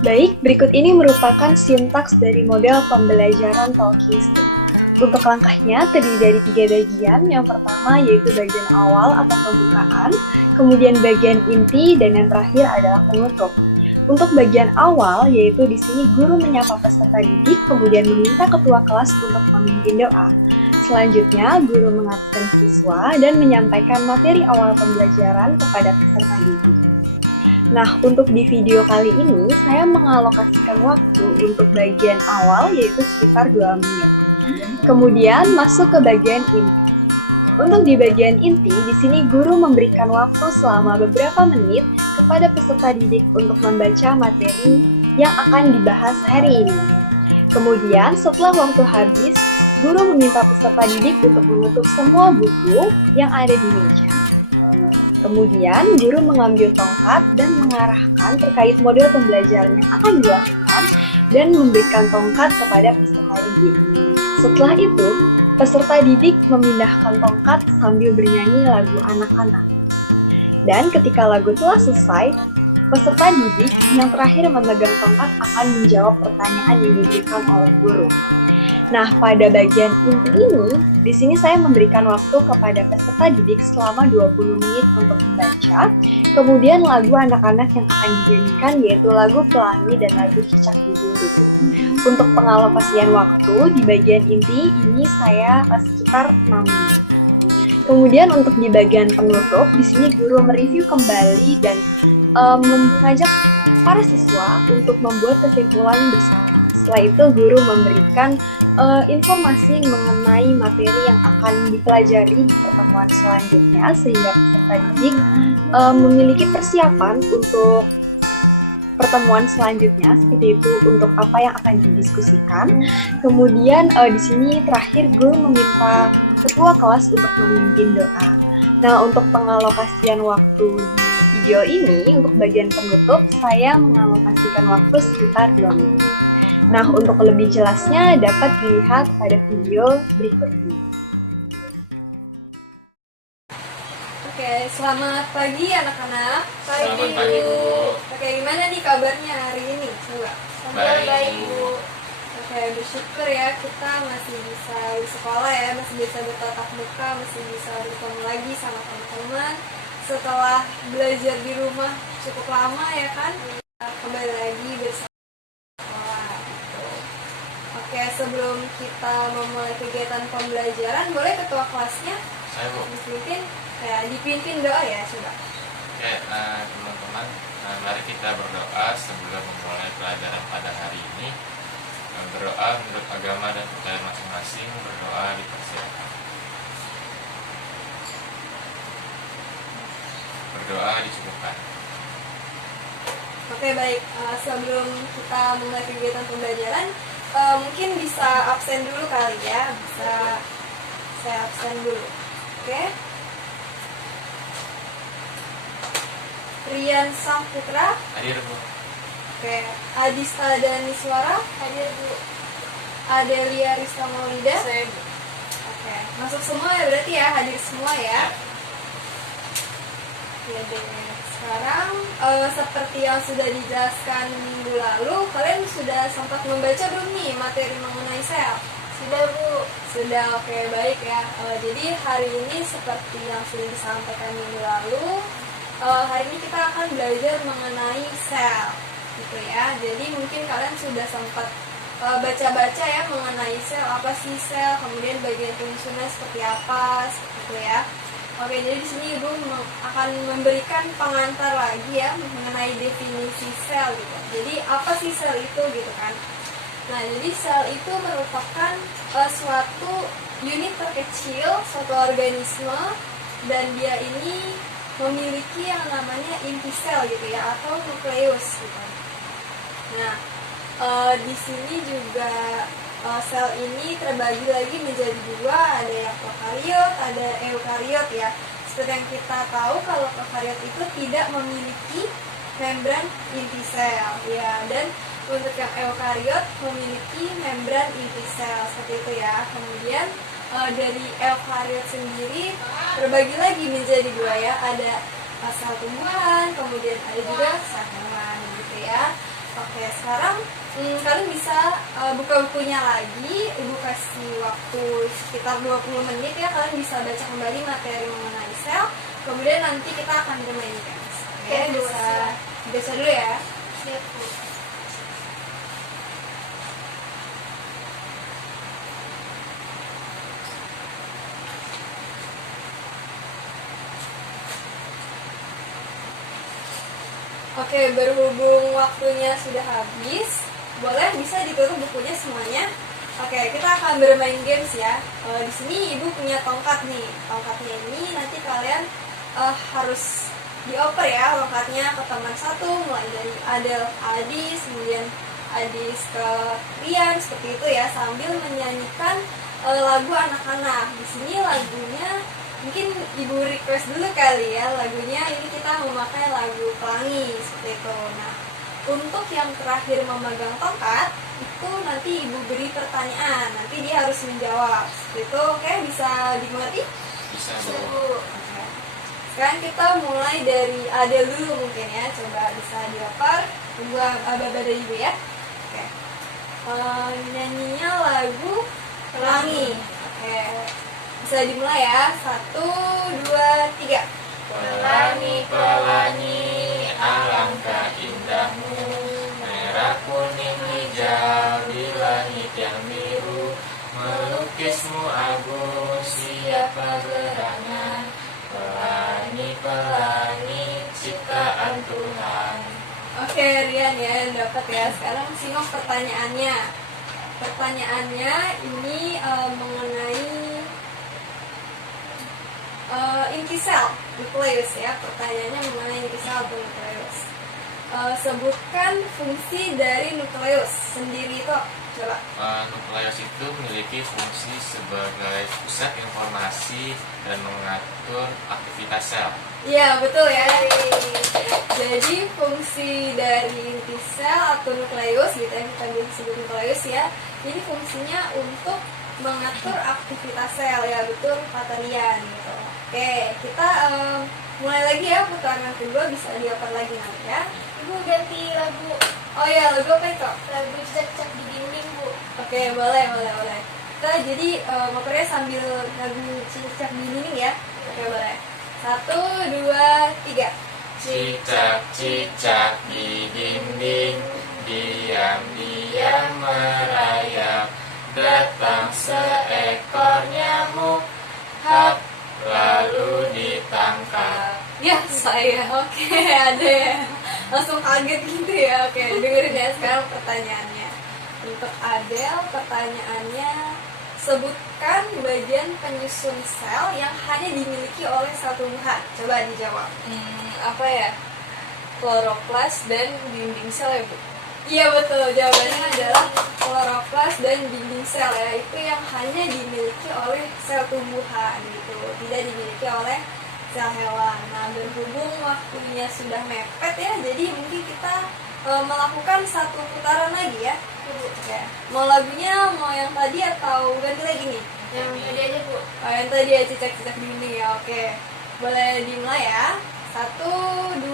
Baik, berikut ini merupakan sintaks dari model pembelajaran talking stick. Untuk langkahnya terdiri dari 3 bagian. Yang pertama yaitu bagian awal atau pembukaan, kemudian bagian inti, dan yang terakhir adalah penutup. Untuk bagian awal yaitu di sini guru menyapa peserta didik, kemudian meminta ketua kelas untuk memimpin doa. Selanjutnya, guru mengarahkan siswa dan menyampaikan materi awal pembelajaran kepada peserta didik. Nah, untuk di video kali ini, saya mengalokasikan waktu untuk bagian awal yaitu sekitar 2 menit. Kemudian masuk ke bagian inti. Untuk di bagian inti, di sini guru memberikan waktu selama beberapa menit kepada peserta didik untuk membaca materi yang akan dibahas hari ini. Kemudian, setelah waktu habis, guru meminta peserta didik untuk menutup semua buku yang ada di meja. Kemudian, guru mengambil tongkat dan mengarahkan terkait model pembelajaran yang akan dilakukan dan memberikan tongkat kepada peserta didik. Setelah itu, peserta didik memindahkan tongkat sambil bernyanyi lagu anak-anak. Dan ketika lagu telah selesai, peserta didik yang terakhir memegang tongkat akan menjawab pertanyaan yang diberikan oleh guru. Nah, pada bagian inti ini, di sini saya memberikan waktu kepada peserta didik selama 20 menit untuk membaca, kemudian lagu anak-anak yang akan dinyanyikan yaitu lagu Pelangi dan lagu Cicak di Rindu. Untuk pengalokasian waktu di bagian inti ini saya sekitar 6 menit. Kemudian untuk di bagian penutup, di sini guru mereview kembali dan mengajak para siswa untuk membuat kesimpulan bersama. Setelah itu guru memberikan informasi mengenai materi yang akan dipelajari di pertemuan selanjutnya sehingga peserta didik memiliki persiapan untuk pertemuan selanjutnya seperti itu untuk apa yang akan didiskusikan. Kemudian di sini terakhir guru meminta ketua kelas untuk memimpin doa. Nah, untuk pengalokasian waktu di video ini untuk bagian penutup saya mengalokasikan waktu sekitar 2 menit. Nah, untuk lebih jelasnya dapat dilihat pada video berikut ini. Oke, selamat pagi anak-anak. Selamat pagi, Bu. Oke, gimana nih kabarnya hari ini? Coba. Baik, Bu. Oke, bersyukur ya kita masih bisa di sekolah ya, masih bisa bertatap muka, masih bisa bertemu lagi sama teman-teman. Setelah belajar di rumah cukup lama ya kan, kembali lagi bersama. Oke, sebelum kita memulai kegiatan pembelajaran, boleh ketua kelasnya Saya, Bu. dipimpin doa ya, coba. Oke, teman-teman, mari kita berdoa sebelum memulai pelajaran pada hari ini. Berdoa menurut agama dan percaya masing-masing, berdoa dipersilakan. Berdoa dicukupkan. Oke, baik. Sebelum kita mulai kegiatan pembelajaran, mungkin bisa absen dulu kali ya. Bisa saya absen dulu. Oke. Rian Saputra. Hadir, Bu. Oke. Adista Daniswara. Hadir, Bu. Adelia Rizka Maulida. Saya, Bu. Oke. Masuk semua ya berarti ya, hadir semua ya. Ya deh. Sekarang seperti yang sudah dijelaskan minggu lalu, kalian sudah sempat membaca belum nih materi mengenai sel? Sudah, Bu. Sudah, oke, baik ya. Jadi hari ini seperti yang sudah disampaikan minggu lalu, hari ini kita akan belajar mengenai sel, gitu ya. Jadi mungkin kalian sudah sempat baca-baca ya mengenai sel, apa sih sel, kemudian bagian penyusunannya seperti apa, seperti itu ya. Oke, jadi di sini Ibu akan memberikan pengantar lagi ya mengenai definisi sel gitu. Jadi apa sih sel itu gitu kan? Nah, jadi sel itu merupakan suatu unit terkecil, suatu organisme, dan dia ini memiliki yang namanya inti sel gitu ya, atau nukleus gitu. Nah, di sini juga sel ini terbagi lagi menjadi dua, ada yang prokariot, ada eukariot ya. Seperti yang kita tahu kalau prokariot itu tidak memiliki membran inti sel ya, dan untuk yang eukariot memiliki membran inti sel seperti itu ya. Kemudian dari eukariot sendiri terbagi lagi menjadi dua ya, ada sel tumbuhan, kemudian ada juga sel hewan gitu ya. Oke, sekarang kalian bisa buka bukunya lagi. Ibu kasih waktu sekitar 20 menit ya. Kalian bisa baca kembali materi mengenai sel. Kemudian nanti kita akan bermain games. Oke, bisa dibaca dulu ya. Siap, Bu. Oke, berhubung waktunya sudah habis, boleh bisa ditutup bukunya semuanya. Oke, kita akan bermain games ya. Di sini ibu punya tongkat nih. Tongkatnya ini nanti kalian harus dioper ya tongkatnya ke teman satu, mulai dari Adel, Adis, kemudian Adis ke Rian, seperti itu ya, sambil menyanyikan lagu anak-anak. Di sini lagunya mungkin ibu request dulu kali ya, lagunya ini kita memakai lagu Pelangi seperti itu. Nah, untuk yang terakhir memegang tongkat itu nanti ibu beri pertanyaan, nanti dia harus menjawab seperti itu. Oke, bisa dimengerti? Bisa, Bisa, Bu. Bu. Oke. Sekarang kita mulai dari Adel dulu mungkin ya, coba bisa dioper dua aba dari ibu ya. Oke. Nyanyinya lagu Pelangi. Oke. Bisa dimulai ya. 1, 2, 3. Pelangi, pelangi, alangkah indahmu, merah, kuning, hijau di langit yang biru, melukismu agung, siapa gerangan, pelangi, pelangi, ciptaan Tuhan. Oke, Rian ya yang dapat ya. Sekarang simak pertanyaannya. Pertanyaannya ini mengenai inti sel nukleus ya. Pertanyaannya mengenai inti sel atau nukleus. Sebutkan fungsi dari nukleus sendiri itu. Coba. Nukleus itu memiliki fungsi sebagai pusat informasi dan mengatur aktivitas sel. Iya, betul ya. Jadi fungsi dari inti sel atau nukleus gitu ya, kita biasa sebut nukleus ya. Ini fungsinya untuk mengatur aktivitas sel ya, betul kata Rian gitu. Oke, kita mulai lagi ya, putaran kedua bisa dioper lagi nanti ya. Ibu ganti lagu Oh ya, lagu apa itu? lagu cicak-cicak di dinding, Bu. Oke, boleh. Kita jadi ngopernya sambil lagu cicak di dinding ya. Oke, boleh. 1, 2, 3. Cicak, cicak di dinding, diam-diam merayap, datang seekor nyamuk, hap, lalu ditangkap. Ya, saya. Oke, ada ya. Langsung kaget gitu ya. Oke, dengerin ya sekarang pertanyaannya. Untuk Adel, pertanyaannya, sebutkan bagian penyusun sel yang hanya dimiliki oleh sel tumbuhan. Coba dijawab. Apa ya? Kloroplas dan dinding sel ya, Bu? Iya betul, jawabannya adalah kloroplas dan dinding sel ya. Itu yang hanya dimiliki oleh sel tumbuhan gitu, tidak dimiliki oleh sel hewan. Nah, berhubung waktunya sudah mepet ya, jadi mungkin kita melakukan satu putaran lagi ya. Oke. Mau lagunya mau yang tadi atau ganti lagi nih? Yang tadi aja, Bu. Oh, yang tadi ya, cicak-cicak di ini ya. Oke, boleh dimulai ya. 1,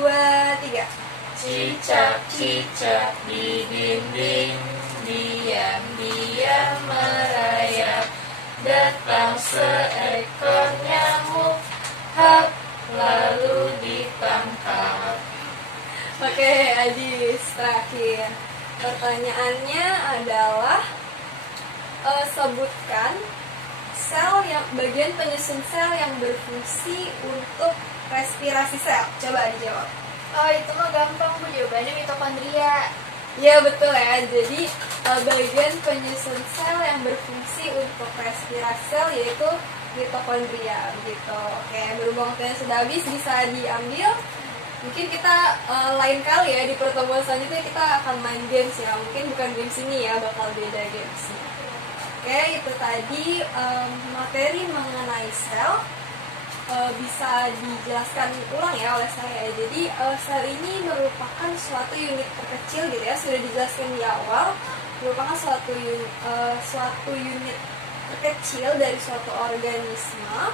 2, 3. Cicak, cicak di dinding, diam-diam merayap, datang seekor nyamuk, hap, lalu ditangkap. Oke, Adis, terakhir. Pertanyaannya adalah sebutkan sel yang bagian penyusun sel yang berfungsi untuk respirasi sel. Coba dijawab. Oh, itu mah gampang, Bu. Jawabannya mitokondria. Ya betul ya. Jadi bagian penyusun sel yang berfungsi untuk respirasi sel yaitu mitokondria gitu. Oke, berhubung waktunya sudah habis, bisa diambil. Mungkin kita lain kali ya di pertemuan selanjutnya kita akan main games ya. Mungkin bukan games ini ya, bakal beda gamesnya. Oke, itu tadi materi mengenai sel. Bisa dijelaskan ulang ya oleh saya. Jadi sel ini merupakan suatu unit terkecil gitu ya, sudah dijelaskan di awal, merupakan suatu unit terkecil dari suatu organisme.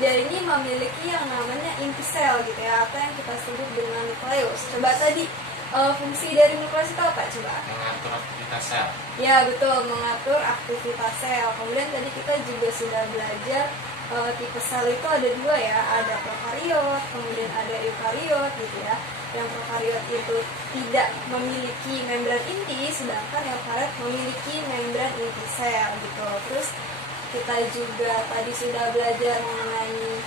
Dan ini memiliki yang namanya inti sel gitu ya, atau yang kita sebut dengan nukleus. Coba tadi Fungsi dari nukleus itu apa coba? Mengatur aktivitas sel. Ya betul, mengatur aktivitas sel. Kemudian tadi kita juga sudah belajar tipe sel itu ada dua ya, ada prokariot, kemudian ada eukariot gitu ya. Yang prokariot itu tidak memiliki membran inti, sedangkan eukariot memiliki membran inti sel gitu. Terus kita juga tadi sudah belajar mengenai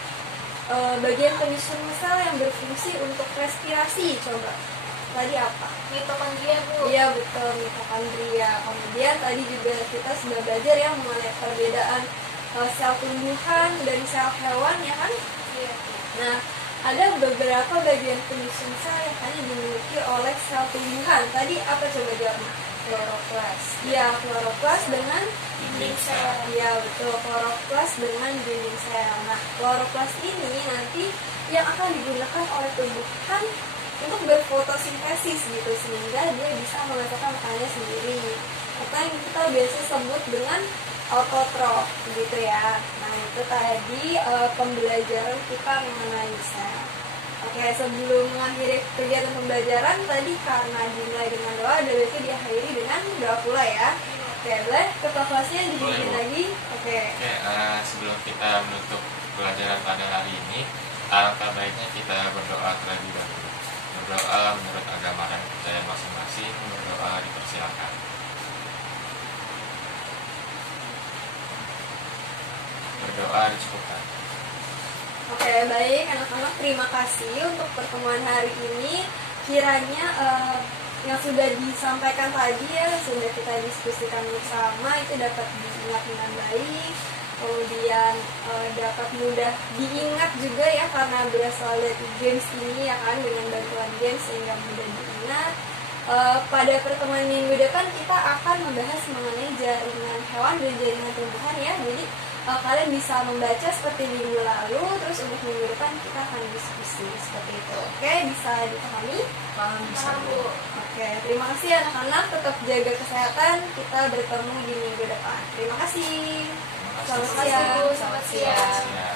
bagian penyusun sel yang berfungsi untuk respirasi. Coba tadi apa? Mitokondria, Bu. Iya betul, mitokondria. Kemudian tadi juga kita sudah belajar ya mengenai perbedaan sel tumbuhan dan sel hewan ya kan? Iya. Nah, ada beberapa bagian penyusun sel yang hanya dimiliki oleh sel tumbuhan. Tadi apa coba jawabnya? Kloroplas. Iya, kloroplas dengan Dinding sel. iya betul, kloroplas dengan dinding sel. Nah, kloroplas ini nanti yang akan digunakan oleh tumbuhan untuk berfotosintesis gitu, sehingga dia bisa menghasilkan makanannya sendiri, atau yang kita biasa sebut dengan autotrof gitu ya. Nah itu tadi pembelajaran kita mengenai sel. Oke, sebelum mengakhiri kegiatan pembelajaran tadi, karena dimulai dengan doa dan itu diakhiri dengan doa pula ya. Oke, boleh ketua kelasnya dibimbing lagi. Oke. Oke, sebelum kita menutup pelajaran pada hari ini, alangkah baiknya kita berdoa terlebih dahulu. Berdoa menurut agama dan kepercayaan masing-masing. Berdoa dipersilakan. Berdoa dicukupkan. Oke, baik anak-anak, terima kasih untuk pertemuan hari ini. Kiranya yang sudah disampaikan tadi ya, sudah kita diskusikan bersama, itu dapat diingat dengan baik, kemudian dapat mudah diingat juga ya, karena berasal dari games ini ya kan, dengan bantuan games sehingga mudah diingat. Pada pertemuan minggu depan kita akan membahas mengenai jaringan hewan dan jaringan tumbuhan ya. Jadi kalian bisa membaca seperti minggu lalu, terus untuk minggu depan kita akan diskusi seperti itu. Oke, bisa dipahami? Paham, Bu. Oke, terima kasih anak-anak, tetap jaga kesehatan. Kita bertemu di minggu depan. Terima kasih. Terima kasih. Selamat Terima kasih, siang. Bu. Selamat siang. Ya.